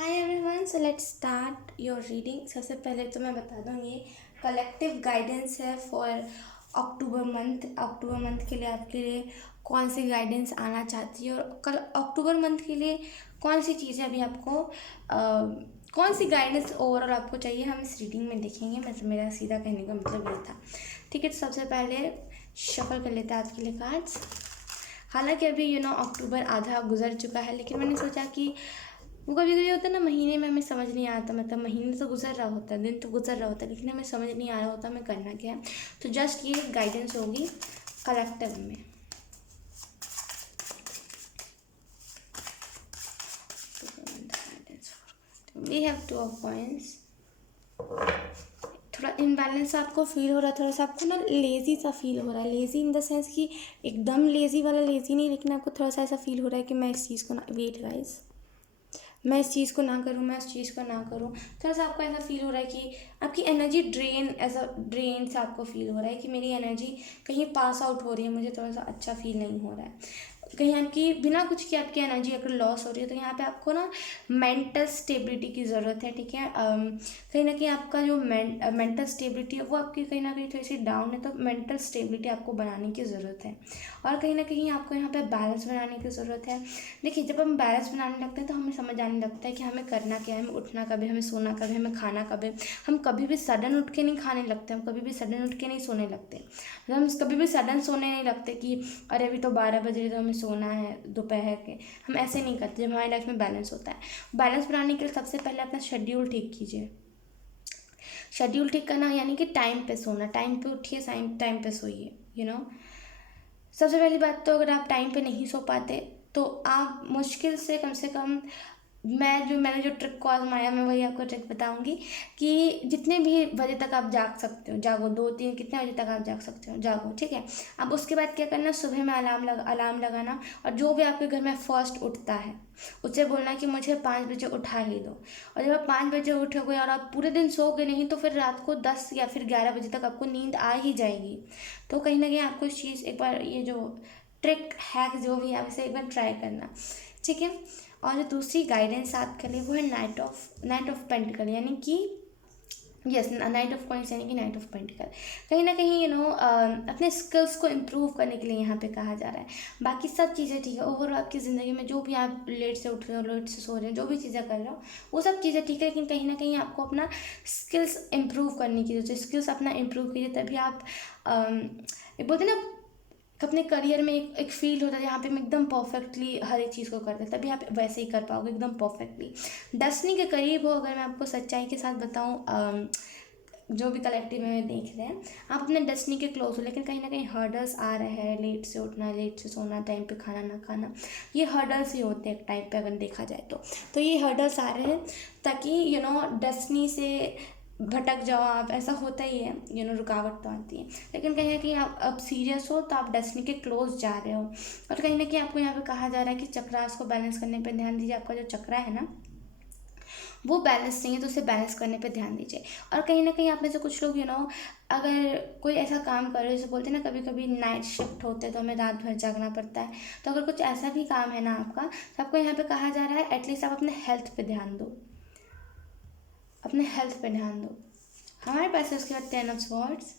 Hi everyone, so let's start your reading. सबसे पहले तो मैं बता दूँ ये कलेक्टिव गाइडेंस है for October month. October month के लिए आपके लिए कौन सी गाइडेंस आना चाहती है और कल अक्टूबर मंथ के लिए कौन सी चीज़ें अभी आपको कौन सी गाइडेंस ओवरऑल आपको चाहिए, हम इस रीडिंग में देखेंगे। मतलब मेरा सीधा कहने का मतलब ये था। ठीक है, तो सबसे पहले शफल कर लेते हैं आज के लिए कार्ड्स। हालांकि अभी अक्टूबर आधा गुजर चुका है, लेकिन मैंने सोचा कि वो कभी कभी होता है ना, महीने में हमें समझ नहीं आता। मतलब महीने तो गुजर रहा होता है, दिन तो गुजर रहा होता है, लेकिन हमें समझ नहीं आ रहा होता हमें करना क्या है। तो जस्ट ये गाइडेंस होगी कलेक्टिव में। We have two of coins. थोड़ा इनबैलेंस आपको फील हो रहा है, थोड़ा सा आपको ना लेज़ी सा फील हो रहा है। लेज़ी इन द सेंस कि एकदम लेज़ी वाला लेज़ी नहीं, लेकिन आपको थोड़ा सा ऐसा फील हो रहा है कि मैं इस चीज़ को ना, वेट गाइस, मैं इस चीज़ को ना करूँ, मैं इस चीज़ को ना करूँ। थोड़ा सा आपको ऐसा फील हो रहा है कि आपकी एनर्जी ड्रेन सा आपको फील हो रहा है कि मेरी एनर्जी कहीं पास आउट हो रही है, मुझे थोड़ा सा अच्छा फील नहीं हो रहा है। कहीं आपकी बिना कुछ किए आपकी एनर्जी अगर लॉस हो रही है, तो यहाँ पे आपको ना मेंटल स्टेबिलिटी की ज़रूरत है। ठीक है, कहीं ना कहीं आपका जो मेंटल स्टेबिलिटी है वो आपकी कहीं ना कहीं थोड़ी सी डाउन है, तो मेंटल स्टेबिलिटी आपको बनाने की ज़रूरत है। और कहीं ना कहीं आपको यहाँ पे बैलेंस बनाने की ज़रूरत है। देखिए, जब हम बैलेंस बनाने लगते हैं तो हमें समझ आने लगता है कि हमें करना क्या है, हमें उठना कब है, हमें सोना कब है, हमें खाना कब है। हम कभी भी सडन उठ के नहीं खाने लगते, हम कभी भी सडन उठ के नहीं सोने लगते। हम कभी भी सडन सोने नहीं लगते कि अरे अभी तो 12 बज रहे तो हमें सोना है दोपहर के। हम ऐसे नहीं करते जब हमारी लाइफ में बैलेंस होता है। बैलेंस बनाने के लिए सबसे पहले अपना शेड्यूल ठीक कीजिए। शेड्यूल ठीक करना यानी कि टाइम पे सोना, टाइम पे उठिए, टाइम पे सोइए। सबसे पहली बात तो अगर आप टाइम पे नहीं सो पाते तो आप मुश्किल से कम मैंने जो ट्रिक को आजमाया, मैं वही आपको ट्रिक बताऊंगी कि जितने भी बजे तक आप जाग सकते हो जागो, 2 3 कितने बजे तक आप जाग सकते हो जागो। ठीक है, अब उसके बाद क्या करना, सुबह में अलार्म लगाना, और जो भी आपके घर में फर्स्ट उठता है उससे बोलना कि मुझे 5 बजे उठा ही दो। और जब आप 5 बजे उठोगे और आप पूरे दिन सोओगे नहीं, तो फिर रात को 10 या फिर 11 बजे तक आपको नींद आ ही जाएगी। तो कहीं ना कहीं आपको इस चीज़ एक बार, ये जो ट्रिक हैक जो भी आप इसे एक बार ट्राई करना। ठीक है, और जो दूसरी गाइडेंस आपके लिए वो है नाइट ऑफ पेंटिकल, यानी कि यस, नाइट ऑफ कॉइंस यानी कि नाइट ऑफ पेंटिकल। कहीं ना कहीं अपने स्किल्स को इम्प्रूव करने के लिए यहाँ पे कहा जा रहा है। बाकी सब चीज़ें ठीक है, ओवरऑल आपकी ज़िंदगी में जो भी आप लेट से उठ रहे हो, लेट से सो रहे हो, जो भी चीज़ें कर रहे हो वो सब चीज़ें ठीक है, लेकिन कहीं ना कहीं आपको अपना स्किल्स इम्प्रूव करने की जरूरत है। स्किल्स अपना इम्प्रूव कीजिए, तभी आप एक बोलते हैं ना, अपने करियर में एक फील्ड होता है जहाँ पे हम एकदम परफेक्टली हर एक चीज़ को करते हैं, तभी आप वैसे ही कर पाओगे एकदम परफेक्टली। डेस्टिनी के करीब हो। अगर मैं आपको सच्चाई के साथ बताऊँ, जो भी कलेक्टिव में देख रहे हैं, आप अपने डेस्टिनी के क्लोज हो, लेकिन कहीं ना कहीं हर्डल्स आ रहे हैं। लेट से उठना, लेट से सोना, टाइम पे खाना ना खाना, ये हर्डल्स ही होते हैं एक टाइम पे अगर देखा जाए तो ये हर्डल्स आ रहे हैं ताकि डेस्टिनी से भटक जाओ आप। ऐसा होता ही है, रुकावट तो आती है, लेकिन कहीं ना कहीं आप अब सीरियस हो तो आप डेस्टिनी के क्लोज जा रहे हो। और कहीं ना कहीं आपको यहाँ पे कहा जा रहा है कि चक्रास को बैलेंस करने पे ध्यान दीजिए। आपका जो चक्रा है ना वो बैलेंस नहीं है, तो उसे बैलेंस करने पे ध्यान दीजिए। और कहीं ना कहीं आप में से कुछ लोग अगर कोई ऐसा काम कर रहे हो, जैसे बोलते हैं ना कभी कभी नाइट शिफ्ट होते हैं तो हमें रात भर जागना पड़ता है, तो अगर कुछ ऐसा भी काम है ना आपका, तो आपको यहाँ पे कहा जा रहा है एटलीस्ट आप अपने हेल्थ पे ध्यान दो, अपने हेल्थ पे ध्यान दो। हमारे पास है उसके बाद 10 ऑफ स्वॉर्ड्स।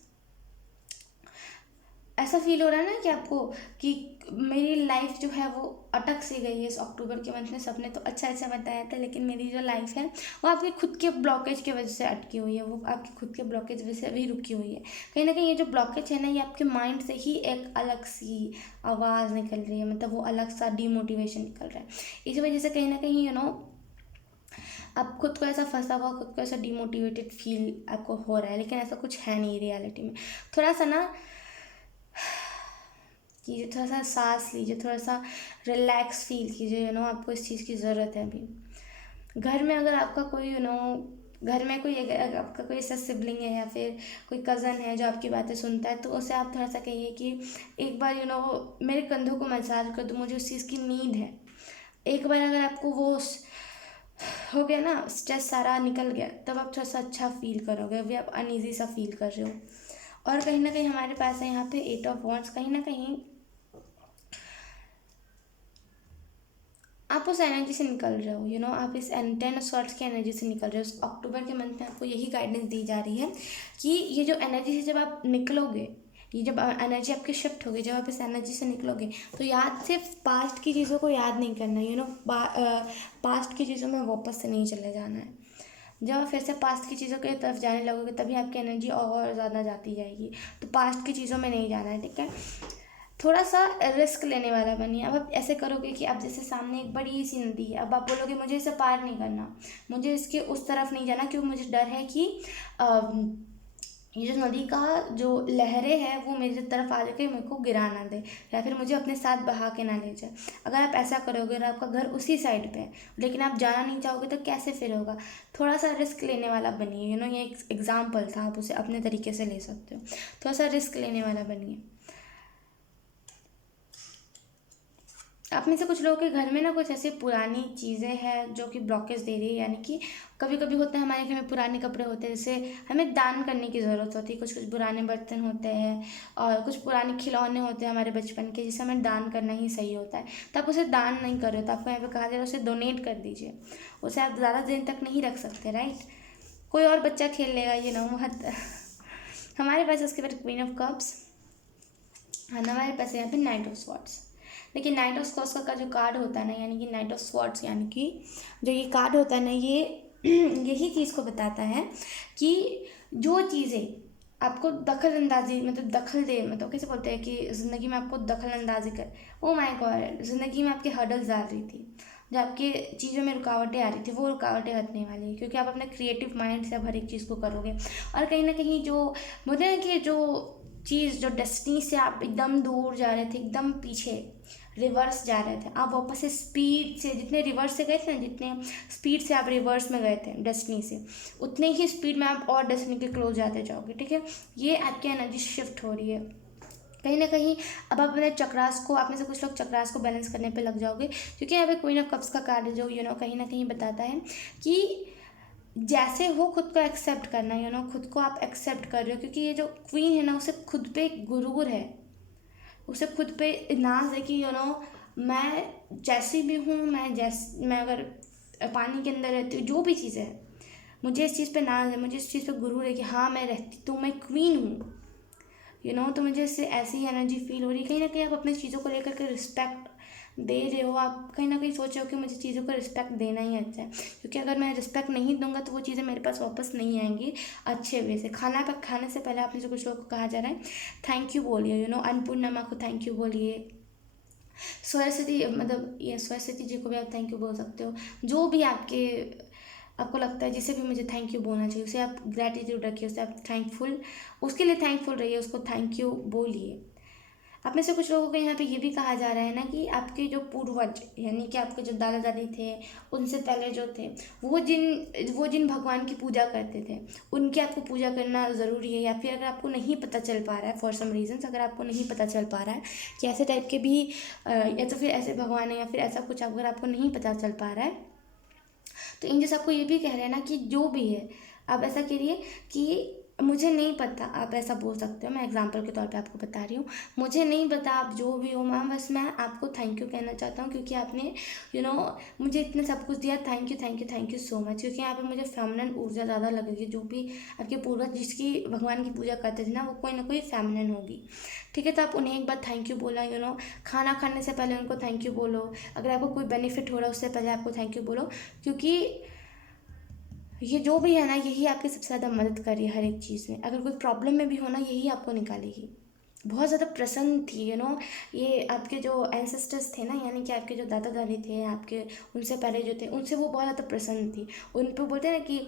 ऐसा फील हो रहा है ना कि आपको कि मेरी लाइफ जो है वो अटक सी गई है इस अक्टूबर के मंथ में। सबने तो अच्छा अच्छा बताया था, लेकिन मेरी जो लाइफ है वो आपके खुद के ब्लॉकेज की वजह से अटकी हुई है, वो आपकी खुद के ब्लॉकेज वजह से भी रुकी हुई है। कहीं ना कहीं ये जो ब्लॉकेज है ना, ये आपके माइंड से ही एक अलग सी आवाज़ निकल रही है, मतलब वो अलग सा डिमोटिवेशन निकल रहा है। इस वजह से कहीं ना कहीं आप खुद को ऐसा फंसा हुआ, खुद को ऐसा डिमोटिवेटेड फील आपको हो रहा है, लेकिन ऐसा कुछ है नहीं रियलिटी में। थोड़ा सा ना कीजिए, थोड़ा सा सांस लीजिए, थोड़ा सा रिलैक्स फील कीजिए। आपको इस चीज़ की ज़रूरत है अभी। घर में अगर आपका कोई घर में कोई अगर आपका कोई ऐसा सिबलिंग है या फिर कोई कज़न है जो आपकी बातें सुनता है, तो उसे आप थोड़ा सा कहिए कि एक बार मेरे कंधों को मसाज कर दो, मुझे उस चीज़ की नीड है। एक बार अगर आपको वो हो गया ना, स्ट्रेस सारा निकल गया, तब आप थोड़ा सा अच्छा फील करोगे। अभी आप अनईजी सा फील कर रहे हो। और कहीं ना कहीं हमारे पास है यहाँ पे 8 ऑफ वॉन्ड्स। कहीं ना कहीं आप उस एनर्जी से निकल रहे हो, आप इस 10 सॉर्ट्स की एनर्जी से निकल रहे हो। अक्टूबर के मंथ में आपको यही गाइडेंस दी जा रही है कि ये जो एनर्जी से जब आप निकलोगे, ये जब एनर्जी आपकी शिफ्ट होगी, जब आप इस एनर्जी से निकलोगे, तो याद सिर्फ पास्ट की चीज़ों को याद नहीं करना है, पास्ट की चीज़ों में वापस से नहीं चले जाना है। जब आप फिर से पास्ट की चीज़ों की तरफ जाने लगोगे तभी आपकी एनर्जी और ज़्यादा जाती जाएगी। तो पास्ट की चीज़ों में नहीं जाना है, ठीक है। थोड़ा सा रिस्क लेने वाला बनिए। अब आप ऐसे करोगे कि अब जैसे सामने एक बड़ी सी नदी है, अब आप बोलोगे मुझे इसे पार नहीं करना, मुझे इसके उस तरफ नहीं जाना, क्योंकि मुझे डर है कि ये जो नदी का जो लहरें हैं वो मेरी तरफ आ जाके मेरे को गिरा ना दे, या फिर मुझे अपने साथ बहा के ना ले जाए। अगर आप ऐसा करोगे और आपका घर उसी साइड पे है लेकिन आप जाना नहीं चाहोगे तो कैसे फिर होगा। थोड़ा सा रिस्क लेने वाला बनिए, ये एक एग्जाम्पल था, आप उसे अपने तरीके से ले सकते हो। थोड़ा सा रिस्क लेने वाला बनिए। आप में से कुछ लोगों के घर में ना कुछ ऐसी पुरानी चीज़ें हैं जो कि ब्लॉकेज दे रही है, यानी कि कभी कभी होता है हमारे घर में पुराने कपड़े होते हैं, जैसे हमें दान करने की ज़रूरत होती है। कुछ कुछ पुराने बर्तन होते हैं और कुछ पुराने खिलौने होते हैं हमारे बचपन के, जिसे हमें दान करना ही सही होता है। तो आप उसे दान नहीं कर रहे हो तो आपको यहाँ पे कहा जा रहा है उसे डोनेट कर दीजिए। उसे आप ज़्यादा दिन तक नहीं रख सकते, राइट। कोई और बच्चा खेल लेगा, मत हमारे पास उसके बाद क्वीन ऑफ कप्स, हाँ हमारे पास यहाँ पे नाइट ऑफ स्वॉर्ड्स। देखिए नाइट ऑफ स्वॉर्ड्स का जो कार्ड होता है ना, यानी कि नाइट ऑफ स्वॉर्ड्स, यानी कि जो ये कार्ड होता है ना, ये यही चीज़ को बताता है कि जो चीज़ें आपको दखल अंदाजी मतलब कैसे बोलते हैं कि ज़िंदगी में आपको दखल अंदाजी कर, ओ माय गॉड, ज़िंदगी में आपके हर्डल्स आ रही थी, जो आपकी चीज़ों में रुकावटें आ रही थी, वो रुकावटें हटने वाली है, क्योंकि आप अपने क्रिएटिव माइंड से आप हर एक चीज़ को करोगे। और कहीं ना कहीं जो बोलते हैं कि जो चीज़ जो डेस्टिनी से आप एकदम दूर जा रहे थे, एकदम पीछे रिवर्स जा रहे थे, आप वापस से स्पीड से, जितने रिवर्स से गए थे ना, जितने स्पीड से आप रिवर्स में गए थे डेस्टिनी से, उतने ही स्पीड में आप और डेस्टिनी के क्लोज जाते जाओगे, ठीक है। ये आपकी एनर्जी शिफ्ट हो रही है कहीं ना कहीं। अब आप अपने चक्रास को, आप में से कुछ लोग चक्रास को बैलेंस करने पे लग जाओगे, क्योंकि यहाँ पे क्वीन ऑफ कप्स का कार्ड है जो कहीं ना कहीं बताता है कि जैसे हो खुद को एक्सेप्ट करना, खुद को आप एक्सेप्ट कर रहे हो, क्योंकि ये जो क्वीन है ना उसे खुद पे गुरूर है, उसे खुद पे नाज है कि मैं जैसी भी हूँ, मैं अगर पानी के अंदर रहती हूँ, जो भी चीज़ है, मुझे इस चीज़ पे नाज है, मुझे इस चीज़ पे गुरूर है कि हाँ मैं रहती तो मैं क्वीन हूँ, तो मुझे इससे ऐसी एनर्जी फील हो रही है। कहीं ना कहीं आप अपनी चीज़ों को लेकर के रिस्पेक्ट दे रहे हो, आप कहीं ना कहीं सोच रहे हो कि मुझे चीज़ों को रिस्पेक्ट देना ही अच्छा है, क्योंकि अगर मैं रिस्पेक्ट नहीं दूंगा तो वो चीज़ें मेरे पास वापस नहीं आएंगी अच्छे वे से। खाने से पहले आपने जो कुछ लोगों को कहा जा रहा है थैंक यू बोलिए, अन्नपूर्णा माँ को थैंक यू बोलिए, सरस्वती मतलब ये सरस्वती जी को भी आप थैंक यू बोल सकते हो। जो भी आपको लगता है जिसे भी मुझे थैंक यू बोलना चाहिए, उसे आप ग्रैटिट्यूड रखिए, उसे आप थैंकफुल, उसके लिए थैंकफुल रहिए, उसको थैंक यू बोलिए। आप में से कुछ लोगों को यहाँ पे ये भी कहा जा रहा है ना कि आपके जो पूर्वज, यानी कि आपके जो दादा दादी थे, उनसे पहले जो थे, वो जिन भगवान की पूजा करते थे, उनकी आपको पूजा करना ज़रूरी है। या फिर अगर आपको नहीं पता चल पा रहा है फॉर सम रीजन्स, अगर आपको नहीं पता चल पा रहा है कि ऐसे टाइप के भी या तो फिर ऐसे भगवान है या फिर ऐसा कुछ, अगर आपको नहीं पता चल पा रहा है तो एंजल्स आपको ये भी कह रहे हैं ना कि जो भी है आप ऐसा करिए कि मुझे नहीं पता, आप ऐसा बोल सकते हो, मैं एग्जांपल के तौर पे आपको बता रही हूँ, मुझे नहीं पता आप जो भी हो मैम, बस मैं आपको थैंक यू कहना चाहता हूँ क्योंकि आपने मुझे इतना सब कुछ दिया, thank you thank you thank you so much. क्योंकि यहाँ पे मुझे फेमिनिन ऊर्जा ज़्यादा लगेगी, जो भी आपके पूर्वज जिसकी भगवान की पूजा करते थे ना, वो कोई ना कोई फेमिनिन होगी, ठीक है। तो आप उन्हें एक बार थैंक यू बोला, खाना खाने से पहले उनको थैंक यू बोलो, अगर आपको कोई बेनिफिट हो रहा है उससे पहले आपको थैंक यू बोलो, क्योंकि ये जो भी है ना, यही आपकी सबसे ज़्यादा मदद कर रही है हर एक चीज़ में। अगर कोई प्रॉब्लम में भी हो ना, यही आपको निकालेगी। बहुत ज़्यादा प्रसन्न थी ये आपके जो एंसेस्टर्स थे ना, यानी कि आपके जो दादा दादी थे, आपके उनसे पहले जो थे, उनसे वो बहुत ज़्यादा प्रसन्न थी। उन पर बोलते हैं ना कि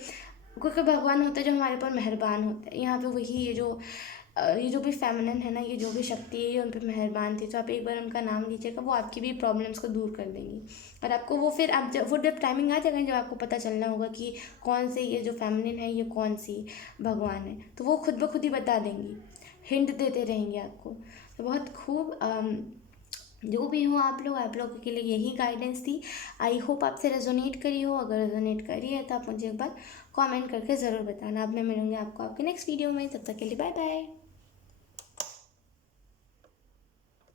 कोई कोई भगवान होता है जो हमारे पर मेहरबान होता है, यहाँ पे वही ये जो भी फेमिनिन है ना, ये जो भी शक्ति है ये उन पर मेहरबान थी। तो आप एक बार उनका नाम लीजिएगा, वो आपकी भी प्रॉब्लम्स को दूर कर देंगी। और आपको वो फिर आप जब टाइमिंग आ जाएगा जब आपको पता चलना होगा कि कौन से ये जो फेमिनिन है ये कौन सी भगवान है, तो वो खुद ब खुद ही बता देंगी, हिंट देते रहेंगे आपको। तो बहुत खूब जो भी हो आप लोगों के लिए यही गाइडेंस थी। आई होप आपसे रेजोनेट करी हो, अगर रेजोनेट करी है तो आप मुझे एक बार कमेंट करके ज़रूर बताना। अब मैं मिलूँगी आपको आपके नेक्स्ट वीडियो में, तब तक के लिए बाय बाय।